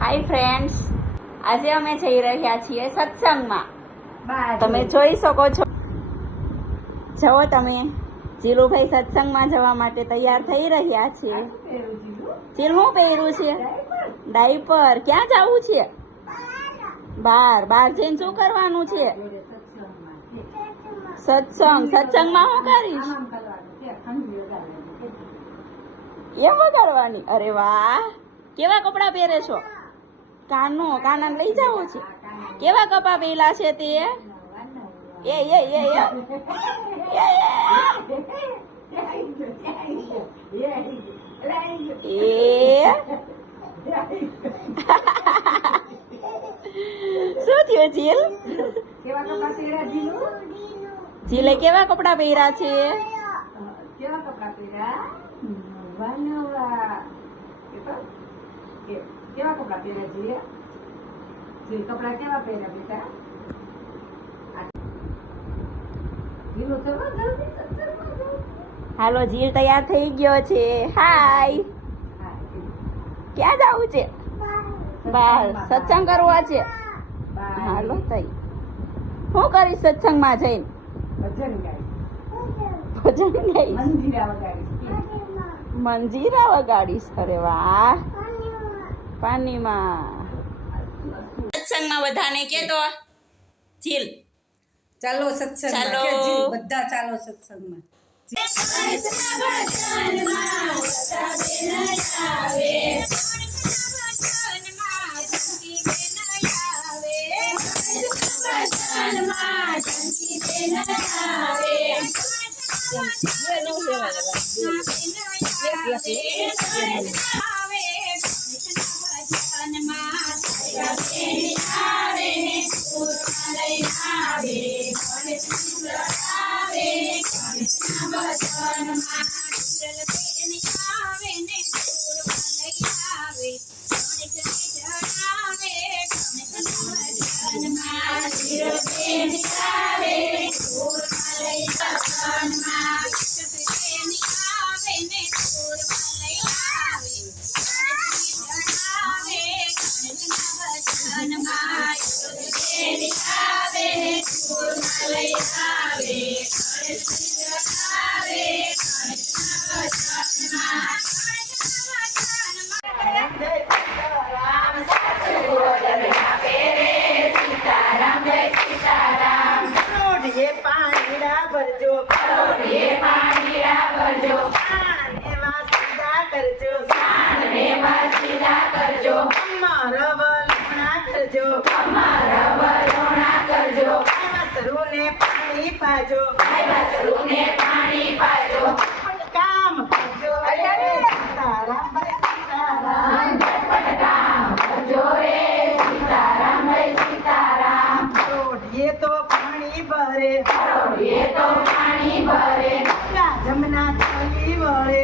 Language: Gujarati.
હાય ફ્રેન્ડ્સ, આજે અમે જઈ રહ્યા છીએ સત્સંગમાં. તમે જોઈ શકો છો, જુઓ તમે, જીલુભાઈ સત્સંગમાં જવા માટે તૈયાર થઈ રહ્યા છે. જીલ શું પહેર્યું છે? ડાયપર. ક્યાં જવું છે? બહાર. બહાર જઈને શું કરવાનું છે? સત્સંગમાં શું કરીશ? એમ વગાડવાની? અરે વાહ, કેવા કપડા પહેરે છો? કાના લઈ જવું છે? કેવા કપા પહેલા છે તે? શું થયું જીલ? જીલે કેવા કપડા પહેર્યા છે? કેવા કપડા પહેર્યા? કેવા કપડા પહેર્યા છે? કપડા કેવા પહેર્યા બેટા? હાલો, જીલ તૈયાર થઈ ગયો છે. હાય. ક્યાં જવું છે? બહાર. સત્સંગ કરવો છે? હાલો તઈ. શું કરીશ સત્સંગમાં જઈને? ભજન ગાય. ભજન ગાઈશ. મંજીરા વગાડીશ. મંજીરા વગાડીશ. અરે વાહ. પાણીમાં. સત્સંગમાં બધાને કેતો જીલ. ચાલો સત્સંગ. ચાલો. બધા ચાલો સત્સંગમાં. પાણી પાજો. કામ કરજો. સીતારામ કરજો રે. સીતારામ ભાઈ સીતારામ. રોઢીએ તો પાણી ભરે. ગંગા જમના તળી વળે.